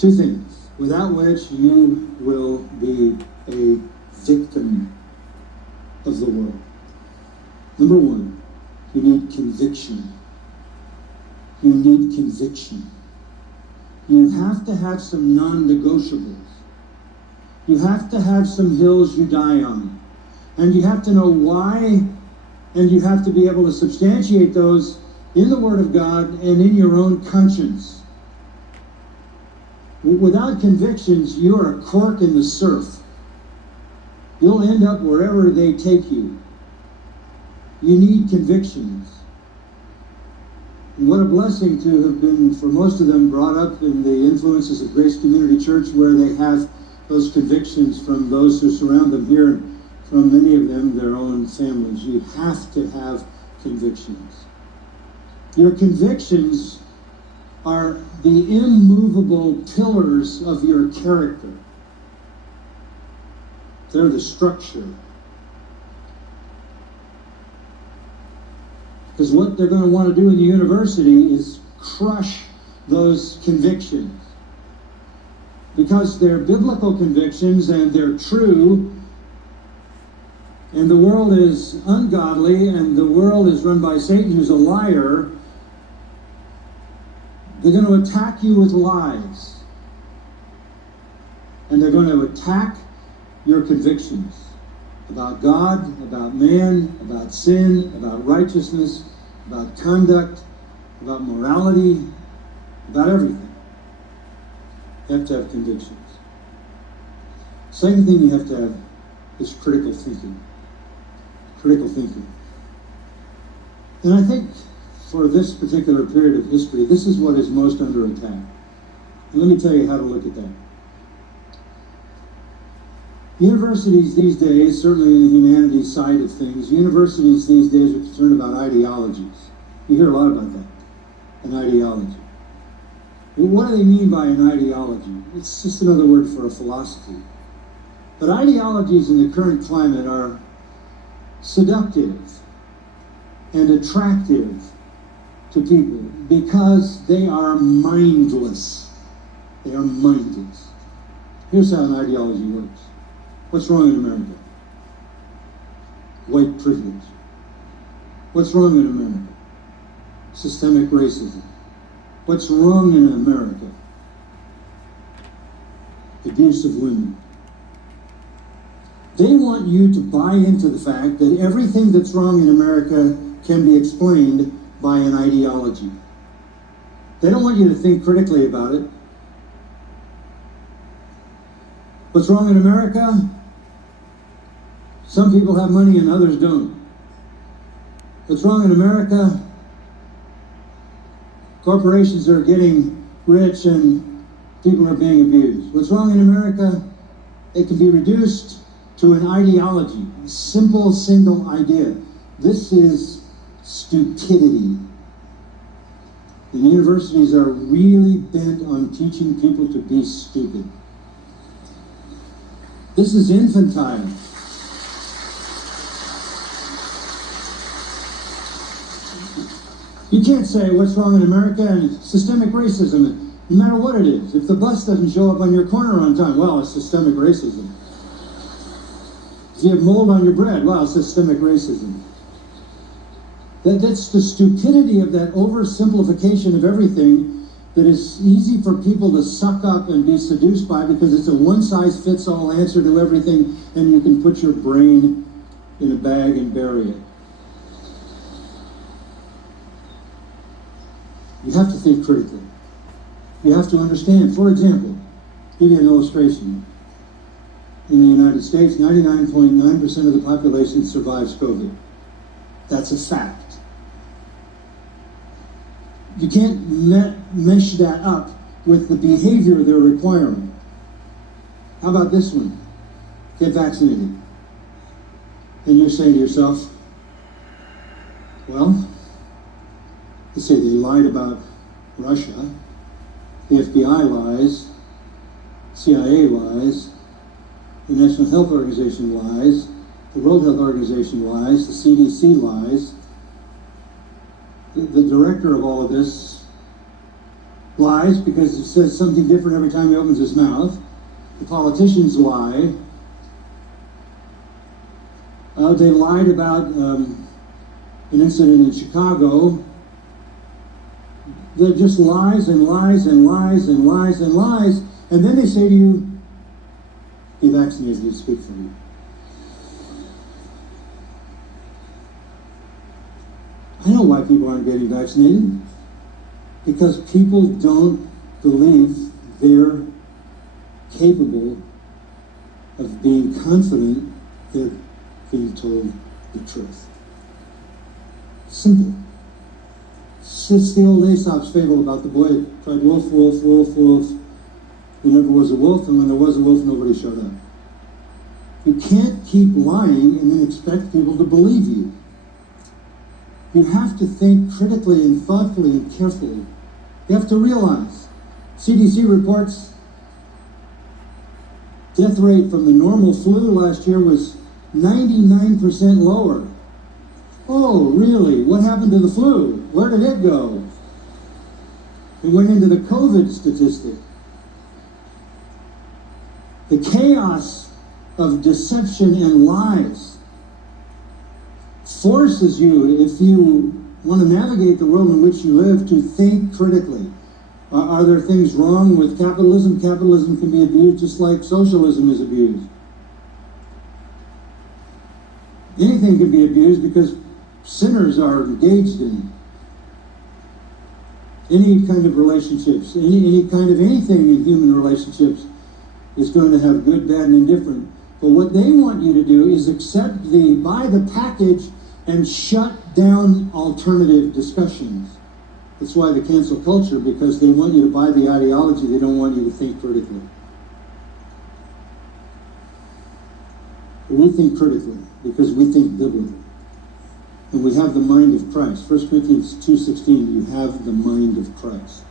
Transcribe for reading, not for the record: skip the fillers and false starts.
Two things, without which you will be a victim of the world. Number one, you need conviction. You need conviction. You have to have some non-negotiables. You have to have some hills you die on. And you have to know why, and you have to be able to substantiate those in the Word of God and in your own conscience. Without convictions, you are a cork in the surf. You'll end up wherever they take you. You need convictions. And what a blessing to have been, for most of them, brought up in the influences of Grace Community Church, where they have those convictions from those who surround them here, and from many of them, their own families. You have to have convictions. Your convictions are the immovable pillars of your character. They're the structure. Because what they're going to want to do in the university is crush those convictions. Because they're biblical convictions and they're true, and the world is ungodly, and the world is run by Satan, who's a liar, they're going to attack you with lies. And they're going to attack your convictions about God, about man, about sin, about righteousness, about conduct, about morality, about everything. You have to have convictions. Second thing you have to have is critical thinking. Critical thinking. And I think for this particular period of history, this is what is most under attack. And let me tell you how to look at that. Universities these days, certainly in the humanities side of things, universities these days are concerned about ideologies. You hear a lot about that, an ideology. Well, what do they mean by an ideology? It's just another word for a philosophy. But ideologies in the current climate are seductive and attractive to people because they are mindless. They are mindless. Here's how an ideology works. What's wrong in America? White privilege. What's wrong in America? Systemic racism. What's wrong in America? Abuse of women. They want you to buy into the fact that everything that's wrong in America can be explained by an ideology. They don't want you to think critically about it. What's wrong in America? Some people have money and others don't. What's wrong in America? Corporations are getting rich and people are being abused. What's wrong in America? It can be reduced to an ideology, a simple, single idea. This is stupidity. And universities are really bent on teaching people to be stupid. This is infantile. You can't say what's wrong in America and systemic racism, no matter what it is. If the bus doesn't show up on your corner on time, well, it's systemic racism. If you have mold on your bread, well, it's systemic racism. That's the stupidity of that oversimplification of everything that is easy for people to suck up and be seduced by because it's a one-size-fits-all answer to everything, and you can put your brain in a bag and bury it. You have to think critically. You have to understand. For example, give you an illustration. In the United States, 99.9% of the population survives COVID. That's a fact. You can't mesh that up with the behavior they're requiring. How about this one? Get vaccinated. And you're saying to yourself, well, let's say they lied about Russia, the FBI lies, CIA lies, the National Health Organization lies, the World Health Organization lies, the CDC lies. The director of all of this lies because it says something different every time he opens his mouth. The politicians lie. They lied about an incident in Chicago. They're just lies and lies and lies and lies and lies. And then they say to you, be vaccinated, it's good for you. I know why people aren't getting vaccinated. Because people don't believe they're capable of being confident they're being told the truth. Simple. It's the old Aesop's fable about the boy who cried wolf, wolf, wolf, wolf. There never was a wolf, and when there was a wolf, nobody showed up. You can't keep lying and then expect people to believe you. You have to think critically and thoughtfully and carefully. You have to realize, CDC reports death rate from the normal flu last year was 99% lower. Oh, really? What happened to the flu? Where did it go? It went into the COVID statistic. The chaos of deception and lies forces you, if you want to navigate the world in which you live, to think critically. Are there things wrong with capitalism? Capitalism can be abused just like socialism is abused. Anything can be abused because sinners are engaged in any kind of relationships. Any kind of anything in human relationships is going to have good, bad, and indifferent. But what they want you to do is buy the package and shut down alternative discussions. That's why the cancel culture, because they want you to buy the ideology, they don't want you to think critically. But we think critically because we think biblically. And we have the mind of Christ. 1 Corinthians 2:16, you have the mind of Christ.